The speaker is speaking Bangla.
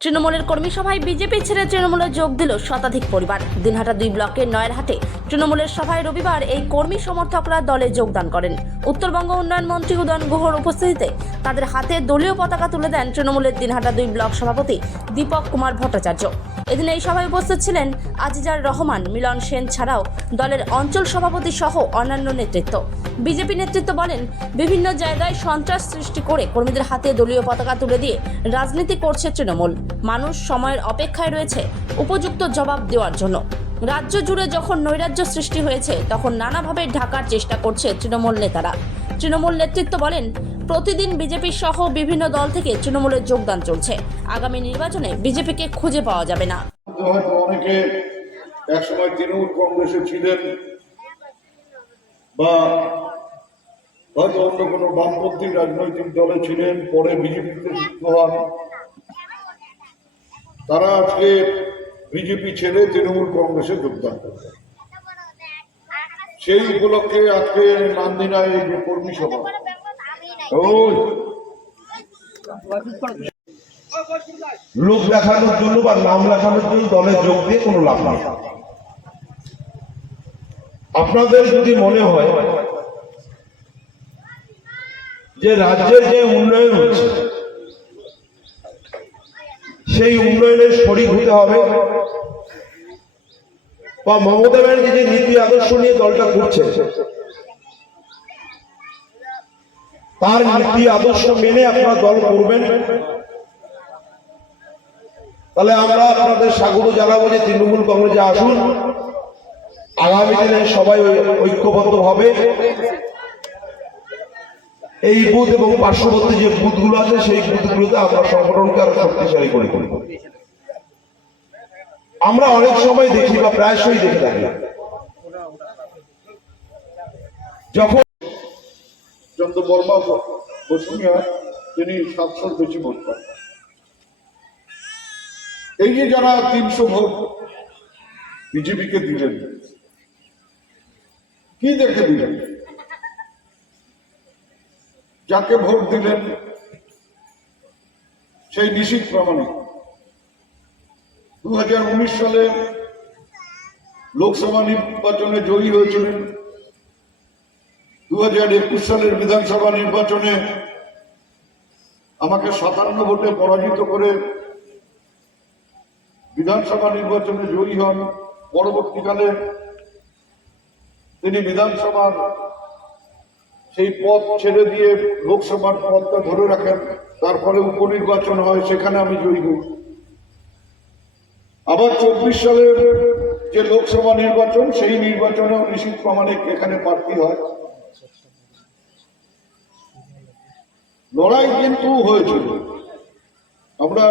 তৃণমূলের কর্মী সভায় বিজেপি ছেড়ে তৃণমূলে যোগ দিল শতাধিক পরিবার। দিনহাটা দুই ব্লকের নয়ারহাটে তৃণমূলের সভায় রবিবার এই কর্মী সমর্থকরা দলে যোগদান করেন। উত্তরবঙ্গ উন্নয়ন মন্ত্রী উদয়ন গুহর উপস্থিতিতে তাদের হাতে দলীয় পতাকা তুলে দেন তৃণমূলের দিনহাটা দুই ব্লক সভাপতি দীপক কুমার ভট্টাচার্য। এদিন এই সভায় উপস্থিত ছিলেন আজিজার রহমান, মিলন সেন ছাড়াও দলের অঞ্চল সভাপতি সহ অন্যান্য নেতৃত্ব। বিজেপি নেতৃত্ব বলেন, বিভিন্ন জায়গায় সন্ত্রাস সৃষ্টি করে কর্মীদের হাতে দলীয় পতাকা তুলে দিয়ে রাজনীতি করছে তৃণমূল। মানুষ সময়ের অপেক্ষায় রয়েছে উপযুক্ত জবাব দেওয়ার জন্য। রাজ্য জুড়ে যখন নৈরাজ্য সৃষ্টি হয়েছে, তখন নানাভাবে ঢাকার চেষ্টা করছে তৃণমূল নেতারা। তৃণমূল নেতৃত্ব বলেন, প্রতিদিন বিজেপি সহ বিভিন্ন দল থেকে তৃণমূলের যোগদান চলছে। আগামী নির্বাচনে বিজেপিকে খুঁজে পাওয়া যাবে না। অনেকে একসময় তৃণমূল কংগ্রেসে ছিলেন বা হয়তো অন্য কোনো বামপন্থী রাজনৈতিক দলে ছিলেন, পরে বিজেপিতে যুক্ত হন। তারা আজকে বিজেপি ছেড়ে তৃণমূল কংগ্রেসে যোগদান করবেন সেই উপলক্ষে আজকে নান্দিনায় যে কর্মী সভা। লোক দেখানোর জন্য বা নাম লেখানোর জন্য দলে যোগ দিয়ে কোনো লাভ নেই। আপনাদের যদি মনে হয় যে রাজ্যের যে উন্নয়ন হচ্ছে সেই উন্নয়নের শরিক হতে হবে। বা মমতা ব্যানার্জি যে নীতি আদর্শ নিয়ে দলটা করছে তার নীতি আদর্শ মেনে আপনারা দল করবেন। তাহলে আমরা আপনাদের স্বাগত জানাব যে তৃণমূল কংগ্রেসে আসুন। আগামী দিনে সবাই ঐক্যবদ্ধ হবে। এই বুথ এবং পার্শ্ববর্তী যে বুথগুলো আছে, সেই বুথগুলোতে আমরা সংগঠনকে আরও শক্তিশালী করে তুলব। আমরা অনেক সময় দেখি বা প্রায়শই দেখে থাকি যখন চন্দ্র বর্মা বসুনিয়া, তিনি সাতশোর বেশি ভোট পান। এই যে যারা তিনশো ভোট বিজেপিকে দিলেন, কি দেখে দিলেন? যাকে ভোট দিলেন, সেই নিশীত প্রামাণিক। দু সালে লোকসভা নির্বাচনে জয়ী হয়েছিলেন। দু হাজার একুশ সালের বিধানসভা নির্বাচনে আমাকে সাতান্ন ভোটে পরাজিত করে বিধানসভা নির্বাচনে জয়ী হন। পরবর্তীকালে তিনি বিধানসভার সেই পদ ছেড়ে দিয়ে লোকসভার পদটা ধরে রাখেন। তার ফলে উপনির্বাচন হয়, সেখানে আমি জয়ী হই। আবার চব্বিশ সালের যে লোকসভা নির্বাচন, সেই নির্বাচনেও নিশীত প্রামাণিক এখানে প্রার্থী হয়। লড়াই কিন্তু হয়েছিল। আমরা